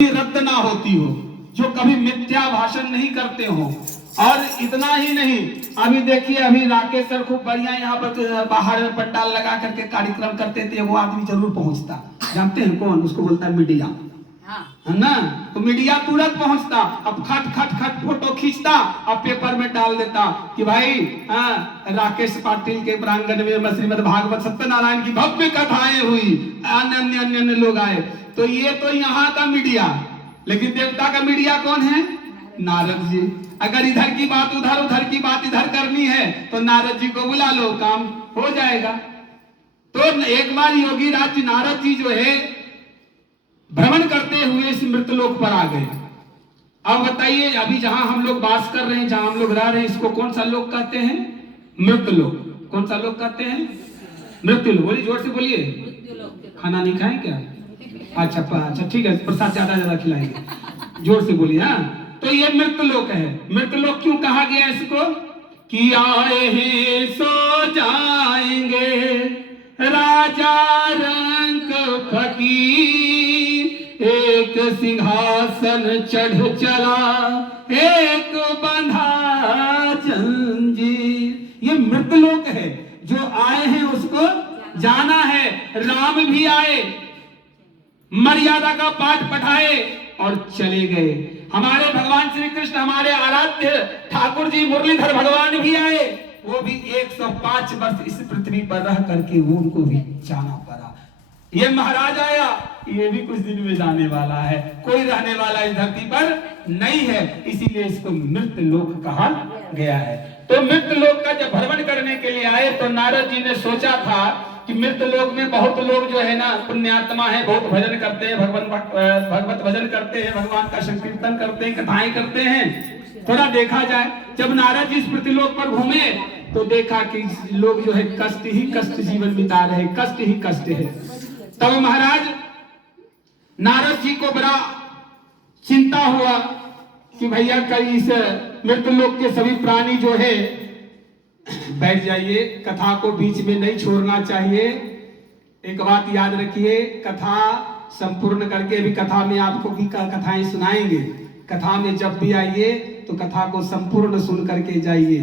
रद्द ना होती हो, जो कभी मिथ्या भाषण नहीं करते हो। और इतना ही नहीं, अभी देखिए, अभी राकेश सर खूब बढ़िया यहाँ पर बाहर में पंडाल लगा करके कार्यक्रम करते थे। वो आदमी जरूर पहुंचता, जानते हैं कौन? उसको बोलता है मीडिया, है ना? तो मीडिया तुरंत पहुंचता, अब खट खट खट फोटो खींचता, अब पेपर में डाल देता कि भाई राकेश पाटिल के प्रांगण में श्रीमद् भागवत सत्यनारायण की भव्य कथाएं हुई, अन्य अन्य अन्य लोग आए। तो ये तो यहाँ का मीडिया, लेकिन देवता का मीडिया कौन है? नारद जी। अगर इधर की बात उधर, उधर की बात इधर करनी है तो नारद जी को बुला लो, काम हो जाएगा। तो एक बार योगी राज नारद जी जो है भ्रमण करते हुए इस मृतलोक पर आ गए। अब बताइए, अभी जहां हम लोग वास कर रहे हैं, जहां हम लोग रह रहे हैं, इसको कौन सा लोक कहते हैं? मृतलोक। कौन सा लोक कहते हैं? मृत्युलोक। बोलिए, जोर से बोलिए। खाना नहीं खाए क्या? अच्छा ठीक है, प्रसाद ज्यादा खिलाएंगे, जोर से बोलिए। हाँ, तो ये मृतलोक है। मृतलोक क्यों कहा गया इसको? कि आए हैं सो जाएंगे, राजा रंग फकीर, एक सिंहासन चढ़ चला, एक बंधा जंजीर। ये मृतलोक है, जो आए हैं उसको जाना है। राम भी आए, मर्यादा का पाठ पढ़ाए और चले गए। हमारे भगवान श्री कृष्ण, हमारे आराध्य ठाकुर जी मुरलीधर भगवान भी आए, वो भी 105 वर्ष इस पृथ्वी पर रह करके वो उनको भी जाना पड़ा। ये महाराज आया, ये भी कुछ दिन में जाने वाला है, कोई रहने वाला इस धरती पर नहीं है, इसीलिए इसको मृत लोक कहा गया है। तो मृत लोक का जब भ्रमण करने के लिए आए तो नारद जी ने सोचा था कि मृत लोक में बहुत लोग जो है ना पुण्यात्मा है, बहुत भजन करते हैं, भगवत भजन करते हैं, भगवान का संकीर्तन करते हैं, कथाएं करते हैं। थोड़ा देखा जाए। जब नारद जी इस पृथ्वीलोक पर घूमे तो देखा कि लोग जो है कष्ट ही कष्ट जीवन बिता रहे, कष्ट ही कष्ट है। तब महाराज नारद जी को बड़ा चिंता हुआ कि भैया कहीं इस मृतलोक के सभी प्राणी जो है, बैठ जाइए, कथा को बीच में नहीं छोड़ना चाहिए। एक बात याद रखिए, कथा संपूर्ण करके भी कथा में आपको भी कथाएं सुनाएंगे। कथा में जब भी आइए तो कथा को संपूर्ण सुन करके जाइए,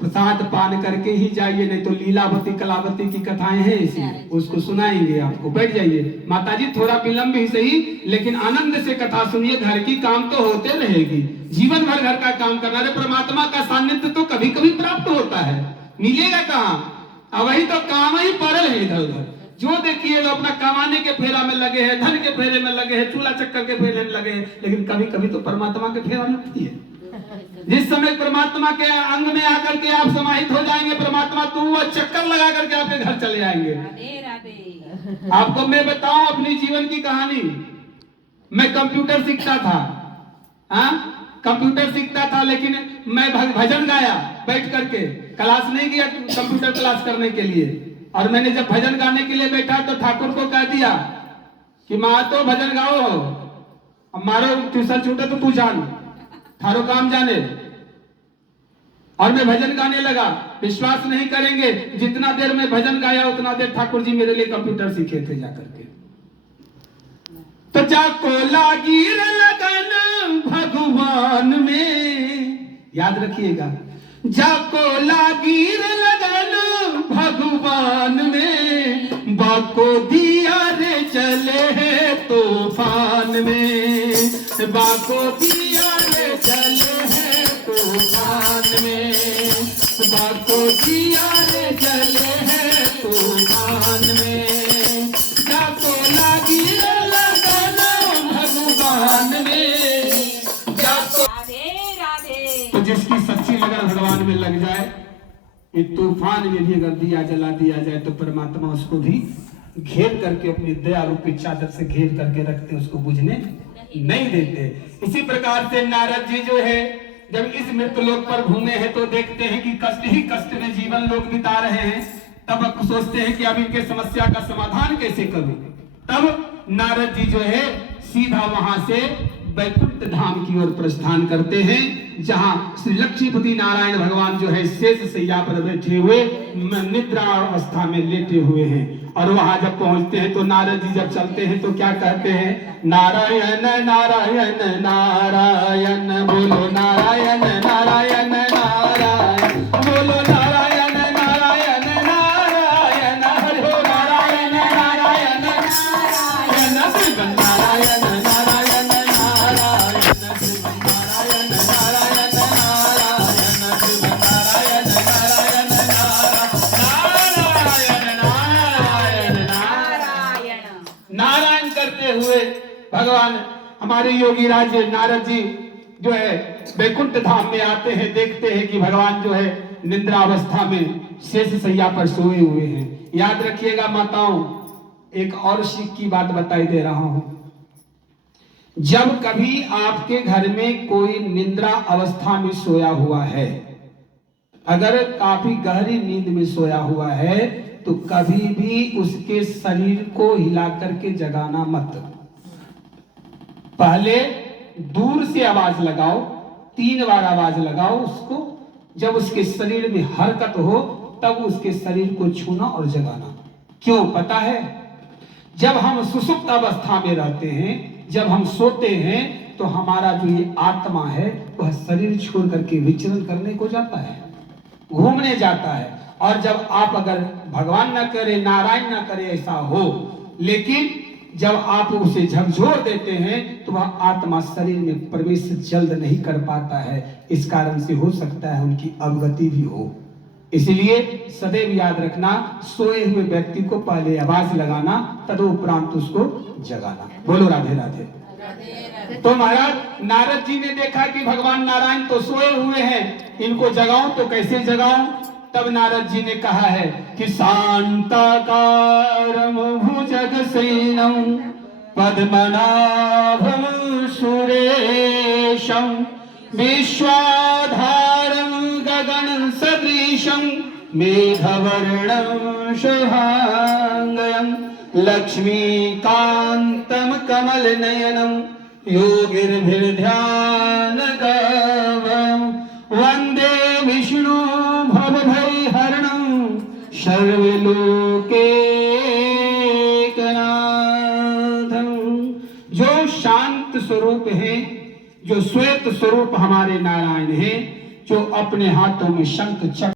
प्रसाद पान करके ही जाइए, नहीं तो लीलावती कलावती की कथाएं हैं इसमें, उसको सुनाएंगे आपको। बैठ जाइए माताजी, थोड़ा विलंब ही सही, लेकिन आनंद से कथा सुनिए। घर की काम तो होते रहेगी, जीवन भर घर का काम करना है। परमात्मा का सानिध्य तो कभी कभी प्राप्त होता है, मिलेगा कहाँ? अब वही तो काम ही पड़ल है इधर उधर। जो देखिए, अपना कमाने के फेरा में लगे हैं, धन के फेरे में लगे हैं, चूल्हा चक्कर के फेरे में लगे हैं, लेकिन कभी कभी तो परमात्मा के फेरा लगती है। जिस समय परमात्मा के अंग में आकर के आप समाहित हो जाएंगे, परमात्मा तो वो चक्कर लगा करके आपके घर चले आएंगे। आपको मैं बताऊं अपनी जीवन की कहानी। मैं कंप्यूटर सीखता था, कंप्यूटर सीखता था, लेकिन मैं भजन गाया बैठ करके, क्लास नहीं गया कंप्यूटर क्लास करने के लिए। और मैंने जब भजन गाने के लिए बैठा तो ठाकुर को कह दिया कि माँ तो भजन गाओ, हमारो ट्यूशन छूटे तो तू जान, थारो काम जाने। और मैं भजन गाने लगा। विश्वास नहीं करेंगे, जितना देर मैं भजन गाया उतना देर ठाकुर जी मेरे लिए कंप्यूटर सीखे थे जाकर के। तो जाको लागी लगन भगवान में, याद रखिएगा, जाको लागी लगन भगवान में, बाको दिया रे चले है तूफान में, बाको दिया रे चले है तूफान में, बाको दिया रे चले है तूफान में, जाको लागी लगन भगवान में, जाको। तो जिसकी सच्ची लगन भगवान में लग जाए, ये तूफान में भी अगर दिया जला दिया जाए तो परमात्मा उसको भी घेर करके अपनी दया रूपी चादर से घेर करके रखते, उसको बुझने नहीं देते। इसी प्रकार से नारद जी जो है जब इस मृतलोक पर घूमे हैं तो देखते हैं कि कष्ट ही कष्ट में जीवन लोग बिता रहे हैं। तब सोचते हैं कि अब इनके समस्या का समाधान कैसे करूं। तब नारद जी जो है सीधा वहां से वैकुंठ धाम की ओर प्रस्थान करते हैं, जहां श्री लक्ष्मीपति नारायण भगवान जो है शेष शैया पर बैठे हुए निद्रा अवस्था में लेटे हुए हैं। और वहां जब पहुंचते हैं तो नारद जी जब चलते हैं तो क्या कहते हैं, नारायण नारायण नारायण, बोलो नारायण नारायण नारायण, बोलो नारायण नारायण नारायण, हरि हो नारायण नारायण नारायण, नारायण नारायण नारायण नारायण, नारायण नारायण नारायण करते हुए भगवान हमारे योगी राज नारद जी जो है वैकुंठ धाम में आते हैं, देखते हैं कि भगवान जो है निद्रा अवस्था में शेष सैया पर सोए हुए हैं। याद रखिएगा माताओं, एक और सीख की बात बताई दे रहा हूं। जब कभी आपके घर में कोई निद्रा अवस्था में सोया हुआ है, अगर काफी गहरी नींद में सोया हुआ है, तो कभी भी उसके शरीर को हिला करके जगाना मत। पहले दूर से आवाज लगाओ, 3 बार आवाज लगाओ उसको, जब उसके शरीर में हरकत हो तब उसके शरीर को छूना और जगाना। क्यों पता है? जब हम सुषुप्त अवस्था में रहते हैं, जब हम सोते हैं, तो हमारा जो ये आत्मा है वह शरीर छोड़ करके विचरण करने को जाता है, घूमने जाता है। और जब आप अगर भगवान न करे, नारायण न करे ऐसा हो, लेकिन जब आप उसे झकझोर देते हैं तो वह आत्मा शरीर में प्रवेश जल्द नहीं कर पाता है। इस कारण से हो सकता है उनकी अवगति भी हो। इसलिए सदैव याद रखना, सोए हुए व्यक्ति को पहले आवाज लगाना, तदुपरांत उसको जगाना। बोलो राधे राधे। तो महाराज नारद जी ने देखा कि भगवान नारायण तो सोए हुए हैं, इनको जगाऊं तो कैसे जगाऊं? तब नारद जी ने कहा है कि शांताकारं भुजगसेनं पद्मनाभं सुरेशं विश्वाधारं गगन सदृशं मेघवर्णं शुभांगं लक्ष्मीकान्तं कमलनयनं योगिर्भिर्ध्यानगतं वन्दे विष्णु भवभयहरणं सर्वलोकैकनाथं। जो शांत स्वरूप है, जो श्वेत स्वरूप हमारे नारायण हैं, जो अपने हाथों में शंख चक्र